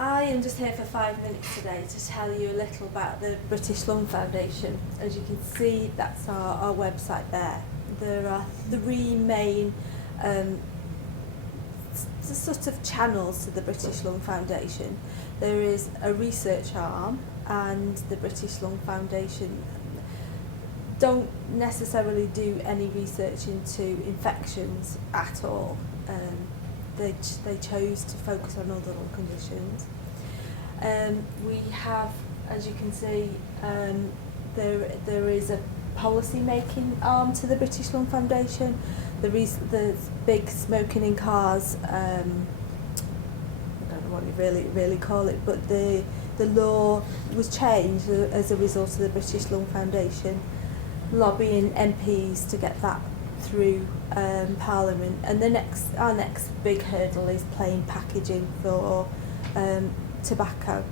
I am just here for 5 minutes today to tell you a little about the British Lung Foundation. As you can see, that's our website there. There are three main sort of channels to the British Lung Foundation. There is a research arm, and the British Lung Foundation don't necessarily do any research into infections at all. They chose to focus on other lung conditions. We have, as you can see, there is a policy making arm to the British Lung Foundation. The big smoking in cars, I don't know what you really call it, but the law was changed as a result of the British Lung Foundation lobbying MPs to get that through Parliament. And our next big hurdle is plain packaging for tobacco.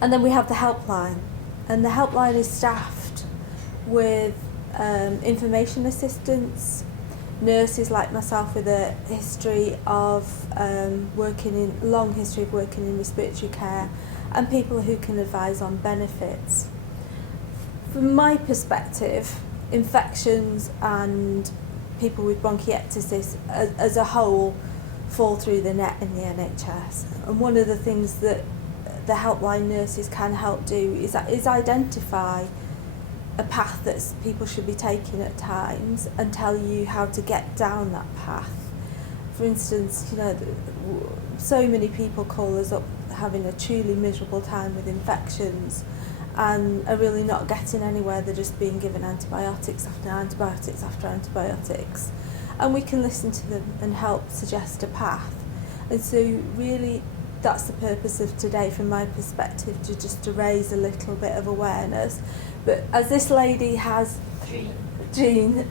And then we have the helpline, and the helpline is staffed with information assistants, nurses like myself with a history of long history of working in respiratory care, and people who can advise on benefits. From my perspective, infections and people with bronchiectasis as a whole fall through the net in the NHS. And one of the things that the helpline nurses can help do is identify a path that people should be taking at times and tell you how to get down that path. For instance, so many people call us up having a truly miserable time with infections and are really not getting anywhere. They're just being given antibiotics after antibiotics after antibiotics. And we can listen to them and help suggest a path. And so really that's the purpose of today from my perspective, to raise a little bit of awareness. But as this lady has, Jean,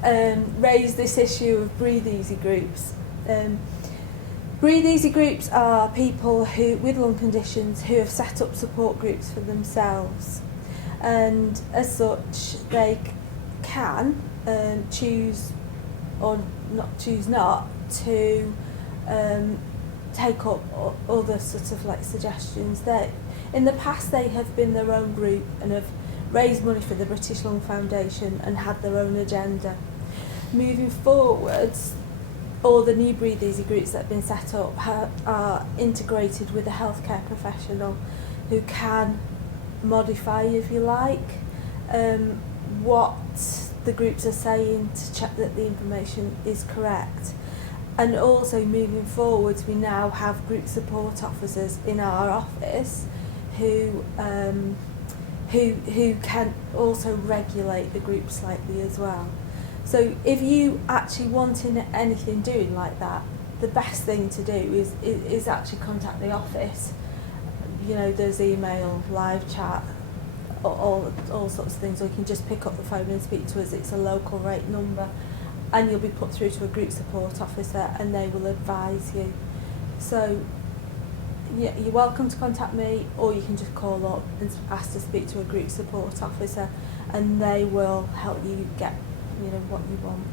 raised this issue of Breathe Easy groups. Breathe Easy groups are people with lung conditions who have set up support groups for themselves. And as such, they can choose or choose not to take up other sort of like suggestions. That in the past they have been their own group and have raised money for the British Lung Foundation and had their own agenda. Moving forwards, all the new Breathe Easy groups that have been set up are integrated with a healthcare professional who can modify, if you like, what the groups are saying to check that the information is correct. And also moving forwards, we now have group support officers in our office who can also regulate the group slightly as well. So if you actually wanting anything doing like that, the best thing to do is actually contact the office. There's email, live chat, all sorts of things, or you can just pick up the phone and speak to us. It's a local rate number, and you'll be put through to a group support officer and they will advise you. So yeah, you're welcome to contact me, or you can just call up and ask to speak to a group support officer, and they will help you get what you want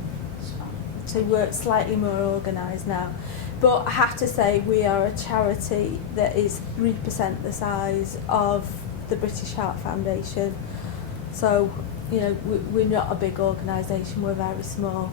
to work slightly more organised now. But I have to say, we are a charity that is 3% the size of the British Heart Foundation. So, we're not a big organisation, we're very small.